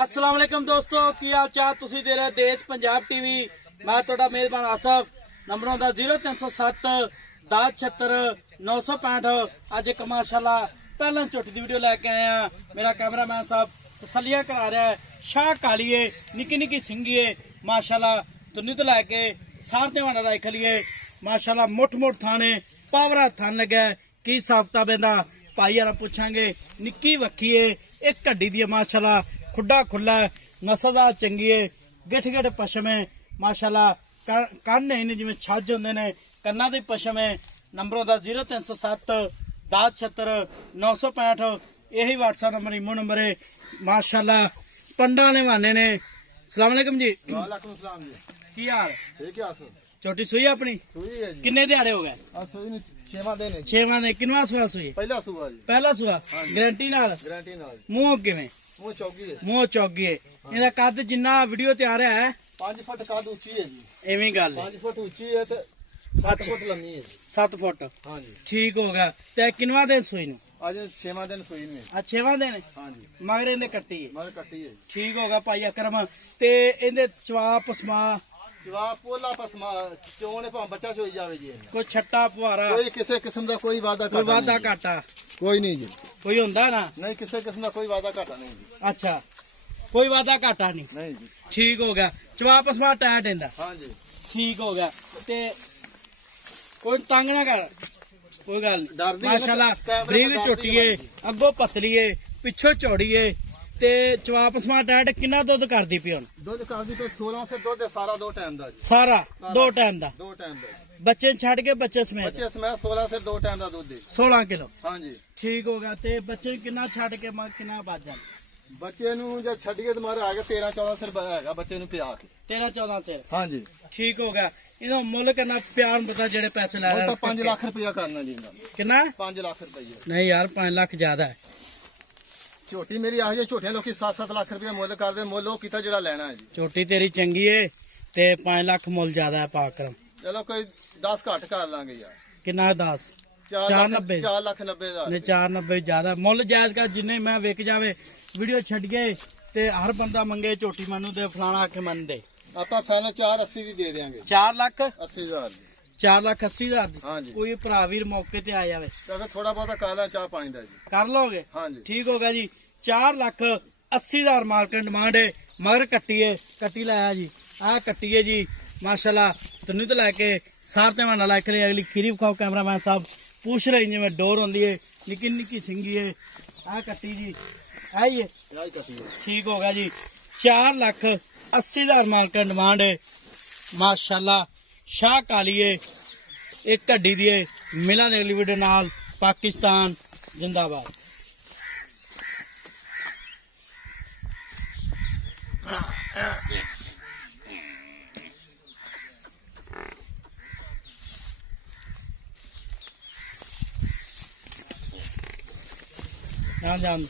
अस्सलाम वालेकुम दोस्तों की हाल चाल तुसी दे रहे देश पंजाब टीवी मैं तुहाडा मेजबान आसफ नंबर होंदा 0307 10 76 965 अज एक माशाल्लाह पहला झोटी की वीडियो लैके आए हैं। मेरा कैमरामैन साहब तसलियां करा रहा है। शाह कालीए निकी निकी सिंघीए माशाल्लाह तुन्नी तो लैके सारते वाला राय खलीए माशाल्लाह मुठ मुठ थाने पावरा थान लगे की साबता बेंदा भाई यार पूछांगे। निक्की वक्खी है एक घड्डी दी माशाल्लाह खुड्डा खुला नस्लदार चंगी है गिठ गिठ पशम है माशाल्लाह कन्न है जिवें छज होंदे ने कन्ना दी पशम है। नंबर होंदा 0307 10 76 965 यही व्हाट्सएप नंबर इमो नंबर है माशाल्लाह पंडा ने वाने ने। सलाम अलैकुम जी। वालेकुम सलाम जी। की हाल ठीक है सर। छोटी सुई अपनी सुई है जी। किन्ने दिहाड़े हो गए? सुई ने 6वां दिन है जी। 6वां दिन किन्नवा सुआ सुई? पहला सुआ जी। पहला सुआ गारंटी नाल गारंटी नाल मूंह किवें? वो चौकी है। मूंह चौगी है। ਇਹਦਾ ਕੱਦ ਜਿੰਨਾ ਵੀਡੀਓ ਤੇ ਆ ਰਿਹਾ ਹੈ 5 फुट कद ऊंची है जी। ਐਵੇਂ ਗੱਲ ਹੈ 5 फुट ऊंची है ते 7 फुट लंबी है जी। 7 ਫੁੱਟ हां जी। ਠੀਕ ਹੋ ਗਿਆ। ਤੇ ਕਿੰਨਵਾ ਦਿਨ ਸੂਈ ਨੂੰ? आज 6वां दिन सुई ने। ਆ 6ਵਾਂ ਦਿਨ हां जी। ਮਗਰ ਇਹਦੇ ਕੱਟੀ ਹੈ। मगर कट्टी है जी। ਠੀਕ ਹੋ ਗਿਆ ਭਾਈ ਅਕਰਮ। ਤੇ ਇਹਦੇ ਚਵਾ ਪਸਮਾ जवाब पोला पसमा चोने पा बच्चा सोई जावे जी। ਕੋਈ ਛੱਟਾ ਫੁਹਾਰਾ कोई किसी किस्म का कोई वादा ਕੋਈ घाटा ਵਾਧਾ नहीं जी। ਘਾਟਾ कोई नहीं जी। ਕੋਈ ਹੁੰਦਾ ਨਾ? नहीं किसी किस्म का कोई वादा घाटा नहीं जी। ਅੱਛਾ ਕੋਈ ਵਾਧਾ ਘਾਟਾ ਨਹੀਂ। नहीं जी। ਠੀਕ ਹੋ ਗਿਆ। ਚਵਾ ਪਸਮਾ ਟੈਟ ਇਹਦਾ हां जी। ਠੀਕ ਹੋ ਗਿਆ। ਤੇ ਕੋਈ ਤੰਗ ਨਾ ਕਰ ਕੋਈ ਗੱਲ ਨਹੀਂ ਡਰਦੀ ਹੈ ਨਾ, ਮਾਸ਼ਾਅੱਲਾ ਕੈਮਰੇ ਬਰੀਕ ਤੋਂ ਝੋਟੀ ਡਰਦੀ ਏ ਅੱਗੋਂ ਪਤਲੀ ਏ ਪਿੱਛੋਂ ਚੌੜੀ ਏ ਤੇ ਚਵਾਪ ਸਮਾ ਟੈਟ ਕਿੰਨਾ ਦੁੱਧ ਕਰਦੀ ਪਈ ਹੁਣ? दूध कर दी तो 16 से दूध सारा 2 टाइम दा जी। ਸਾਰਾ ਸਾਰਾ। 2 ਟਾਈਮ ਦਾ 2 टाइम दा ਬੱਚੇ ਛੱਡ ਕੇ ਬੱਚੇ ਸਮੇਤ बच्चे समेत 16 से 2 टाइम दा दूध दे। 16 ਕਿਲੋ हां जी। ਠੀਕ ਹੋ ਗਿਆ। ਤੇ ਬੱਚੇ ਕਿੰਨਾ ਛੱਡ ਕੇ ਮੈਂ ਕਿੰਨਾ ਵੱਜ ਜਾ? ਬੱਚੇ ਨੂੰ ਜੇ ਛੱਡੀਏ ਤੇ ਮਾਰੇ ਆ ਗਿਆ 13 14 ਸਿਰ ਹੈਗਾ ਬੱਚੇ ਨੂੰ ਪਿਆ ਕੇ। 13 14 ਸਿਰ ਹਾਂ ਜੀ। ਠੀਕ ਹੋ ਗਿਆ। ਇਹਦਾ ਮੁੱਲ ਕਿੰਨਾ ਪਿਆਰ ਪਤਾ ਜਿਹੜੇ ਪੈਸੇ ਲੈ ਉਹ ਰਹੇ ਤਾਂ 5 ਲੱਖ ਰੁਪਇਆ ਕਰਨਾ ਜੀ ਇਹਨਾਂ ਦਾ। ਕਿੰਨਾ? 5 ਲੱਖ ਰੁਪਇਆ। ਨਹੀਂ ਯਾਰ 5 ਲੱਖ ਜ਼ਿਆਦਾ ਹੈ। ਝੋਟੀ ਮੇਰੀ ਆਹ ਜੇ ਝੋਟੀਆਂ ਲੋਕੀ 7-7 ਲੱਖ ਰੁਪਇਆ ਮੁੱਲ ਕਰਦੇ ਮੁੱਲ ਉਹ ਕੀਤਾ ਜਿਹੜਾ ਲੈਣਾ ਹੈ ਜੀ। ਛੋਟੀ ਤੇਰੀ ਚੰਗੀ ਏ ਤੇ 5 ਲੱਖ ਮੁੱਲ ਜ਼ਿਆਦਾ ਹੈ ਪਾਕਰਮ। ਚਲੋ ਕੋਈ 10 ਘੱਟ ਕਰ ਲਾਂਗੇ ਯਾਰ। ਕਿੰਨਾ 10? 490 4 ਲੱਖ 90 ਹਜ਼ਾਰ। ਨੇ 490 ਜ਼ਿਆਦਾ ਮੁੱਲ ਜਾਇਜ਼ ਕਰ ਜਿੰਨੇ ਮੈਂ ਵਿਕ ਜਾਵੇ ਵੀਡੀਓ ਛੱਡ ਗਏ ਤੇ ਹਰ ਬੰਦਾ ਮੰਗੇ ਝੋਟੀ ਮੈਨੂੰ ਤੇ ਫਲਾਣਾ ਆਕੇ ਮੰਨਦੇ ਆਪਾਂ ਫਾਈਨਲ 480 ਦੀ ਦੇ ਦੇਾਂਗੇ। 4 ਲੱਖ 80 ਹਜ਼ਾਰ ਦੀ। 4 ਲੱਖ 80 ਹਜ਼ਾਰ ਦੀ। ਹਾਂ ਜੀ। ਕੋਈ ਭਰਾ ਵੀਰ ਮੌਕੇ ਤੇ ਆ ਜਾਵੇ ਤਾਂ ਥੋੜਾ ਬਹੁਤਾ ਕਾਲਾ ਚਾਹ ਪਾਣੀ ਦਾ ਜੀ। ਕਰ ਲੋਗੇ? ਹਾਂ ਜੀ। ਠੀਕ ਹੋ ਗਿਆ ਜੀ। 4 ਲੱਖ 80 ਹਜ਼ਾਰ ਮਾਰਕੀਟ ਡਿਮਾਂਡ ਹੈ। ਮਗਰ ਕੱਟੀ ਲਾਇਆ ਜੀ ਆਹ ਕੱਟੀ ਹੈ ਜੀ ਮਾਸ਼ਾਅੱਲਾ ਤੁੰਨੀ ਤੋਂ ਲੈ ਕੇ ਸਾਰਤੇ ਵਾਲਾ ਲਾਇਕ ਲਈ ਅਗਲੀ ਖੀਰੀ ਵਿਖਾਓ कैमरामैन साहब पूछ रहे जिवें डोर होंदी है निक्की निक्की सिंगी है आ कट्टी जी आई है। ਯਾਈ ਕੱਟੀ ਹੈ। ठीक हो गया जी। 4 ਲੱਖ 80 हज़ार मार्केट डिमांड है माशाल्लाह शाह काली है एक घड्डी दी है। मिला ने अगली वीडियो नाल। पाकिस्तान जिंदाबाद। जान